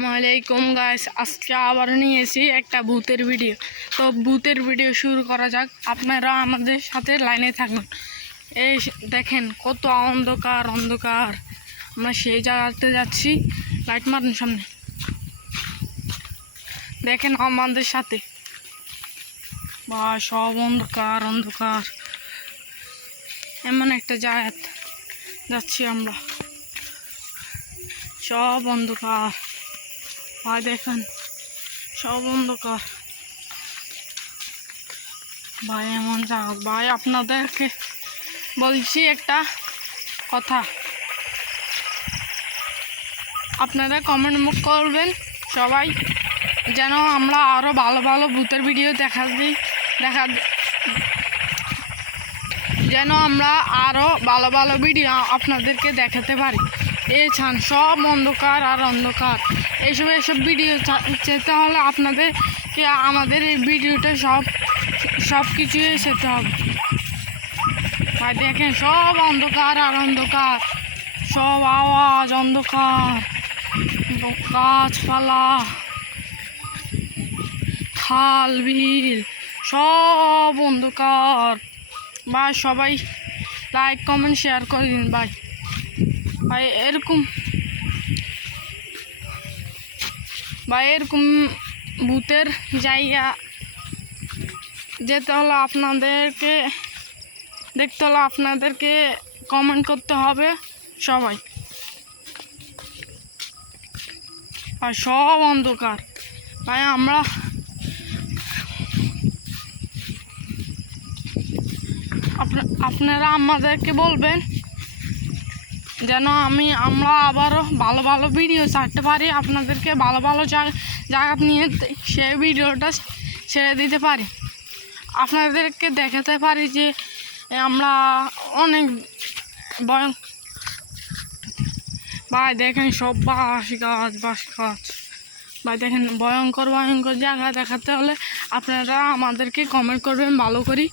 আসসালামু আলাইকুম গাইস, আজকে আবার নিয়েছি একটা ভূতের ভিডিও। তো ভূতের ভিডিও শুরু করা যাক। আপনারা আমাদের সাথে লাইনে থাকুন। এই দেখেন কত অন্ধকার অন্ধকার, আমরা সেই জায়গাতে যাচ্ছি। লাইট মারুন সামনে, দেখেন আমাদের সাথে। বা সব অন্ধকার অন্ধকার, এমন একটা জায়গা যাচ্ছি আমরা, সব অন্ধকার। ভাই দেখেন সব অন্ধকার ভাই, এমন জায়গা। ভাই আপনাদেরকে বলছি একটা কথা, আপনারা কমেন্ট করবেন সবাই, যেন আমরা আরও ভালো ভালো ভূতের ভিডিও যেন আমরা আরও ভালো ভালো ভিডিও আপনাদেরকে দেখাতে পারি। এই ছান সব অন্ধকার আর অন্ধকার, এসব ভিডিও যেতে হলে আপনাদেরকে আমাদের এই ভিডিওটা সব কিছুই যেতে হবে। ভাই দেখেন সব অন্ধকার আর অন্ধকার, সব আওয়াজ অন্ধকার, গাছপালা, খাল বিল সব অন্ধকার। ভাই সবাই লাইক কমেন্ট শেয়ার করে দিন ভাই। ভাই এরকম ভূতের জায়গা যেতে হলে আপনাদেরকে দেখতে হলে আপনাদেরকে কমেন্ট করতে হবে সবাই। আর সব অন্ধকার ভাই, আপনারা আমাদেরকে বলবেন যেন আমরা আবারও ভালো ভালো ভিডিও ছাড়তে পারি, আপনাদেরকে ভালো ভালো জায়গা নিয়ে সেই ভিডিওটা ছেড়ে দিতে পারি, আপনাদেরকে দেখাতে পারি যে আমরা অনেক ভাই দেখেন সব বাঁশ গাছ ভাই দেখেন ভয়ঙ্কর জায়গা দেখাতে হলে আপনারা আমাদেরকে কমেন্ট করবেন ভালো করি।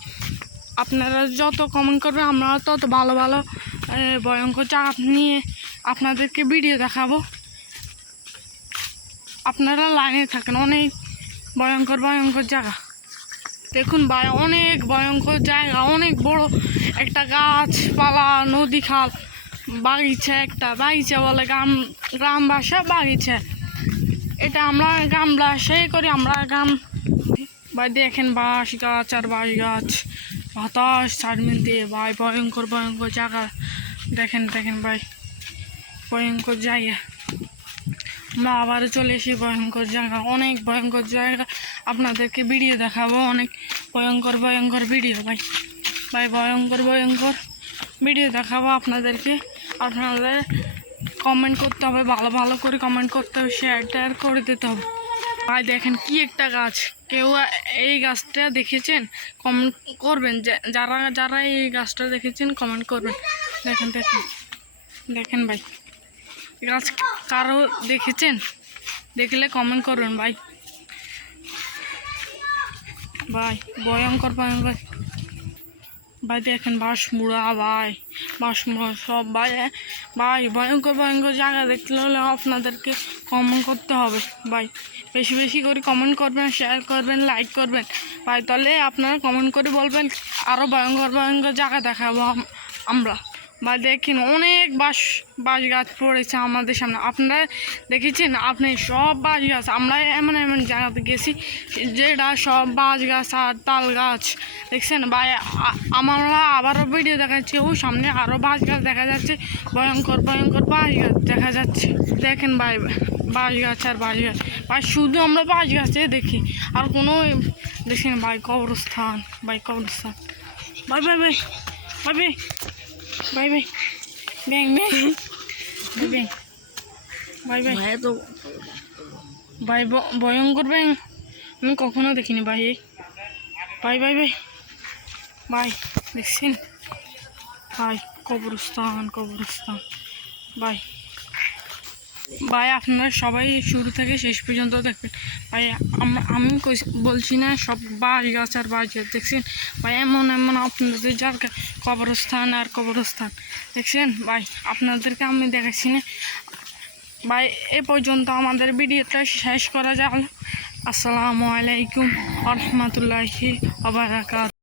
আপনারা যত কমেন্ট করবেন আমরা তত ভালো ভালো ভয়ঙ্কর জায়গা নিয়ে আপনাদেরকে ভিডিও দেখাবো। আপনারা লাইনে থাকেন, অনেক ভয়ঙ্কর জায়গা দেখুন ভাই, অনেক ভয়ঙ্কর জায়গা, অনেক বড় একটা গাছপালা, নদী, খাল, বাগিচা বলে গ্রাম ভাষা বাগিচা, এটা আমরা গ্রাম ভাষাই করি আমরা গ্রাম। ভাই দেখেন বাঁশ গাছ আর বাঁশ গাছ, বাতাস চারমিল দিয়ে ভাই, ভয়ঙ্কর জায়গা। দেখেন ভাই ভয়ঙ্কর জায়গা, আমরা আবার চলে এসি ভয়ঙ্কর জায়গা, অনেক ভয়ঙ্কর জায়গা আপনাদেরকে ভিডিও দেখাবো, অনেক ভয়ঙ্কর ভিডিও ভাই ভয়ঙ্কর ভিডিও দেখাবো আপনাদেরকে। আপনাদের কমেন্ট করতে হবে, ভালো ভালো করে কমেন্ট করতে হবে, শেয়ার করে দিতে হবে। ভাই দেখেন কি একটা গাছ, কেউ এই গাছটা দেখেছেন কমেন্ট করবেন, যারা এই গাছটা দেখেছেন কমেন্ট করবেন। দেখেন ভাই গাছ কারো দেখেছেন, দেখলে কমেন্ট করবেন ভাই ভয়ঙ্কর ভাই দেখেন বাঁশমুড়া সব ভাই ভয়ঙ্কর জায়গা দেখতে হলে আপনাদেরকে কমেন্ট করতে হবে ভাই, বেশি করে কমেন্ট করবেন, শেয়ার করবেন, লাইক করবেন ভাই, তাহলে আপনারা কমেন্ট করে বলবেন আরও ভয়ঙ্কর জায়গা দেখাবো আমরা। ভাই দেখেন অনেক বাঁশ গাছ পড়েছে আমাদের সামনে, আপনারা দেখেছেন আপনি সব বাঁশ গাছ, আমরা এমন জায়গাতে গেছি যেটা সব বাঁশ গাছ আর তাল গাছ দেখছেন ভাই। আমরা আবারও ভিডিও দেখাচ্ছি, ও সামনে আরও বাঁশ গাছ দেখা যাচ্ছে, ভয়ঙ্কর বাঁশ গাছ দেখা যাচ্ছে। দেখেন ভাই বাঁশ গাছ আর বাঁশ গাছ ভাই, শুধু আমরা বাঁশ গাছে দেখি আর কোনো দেখছেন ভাই কবরস্থান ভাই ভাই তো ভাই ভয়ঙ্কর আমি কখনো দেখিনি ভাই ভাই দেখছেন ভাই কবরস্থান ভাই আপনারা সবাই শুরু থেকে শেষ পর্যন্ত দেখবেন ভাই। আমি বলছি না সব বাঁশ গাছ আর বাঁশ গাছ দেখছেন ভাই, এমন আপনাদের যার কবরস্থান দেখছেন ভাই, আপনাদেরকে আমি দেখাচ্ছি না ভাই এ পর্যন্ত আমাদের ভিডিওটা শেষ করা যাক। আসসালামু আলাইকুম ওয়া রাহমাতুল্লাহি ওয়া বারাকাতুহু।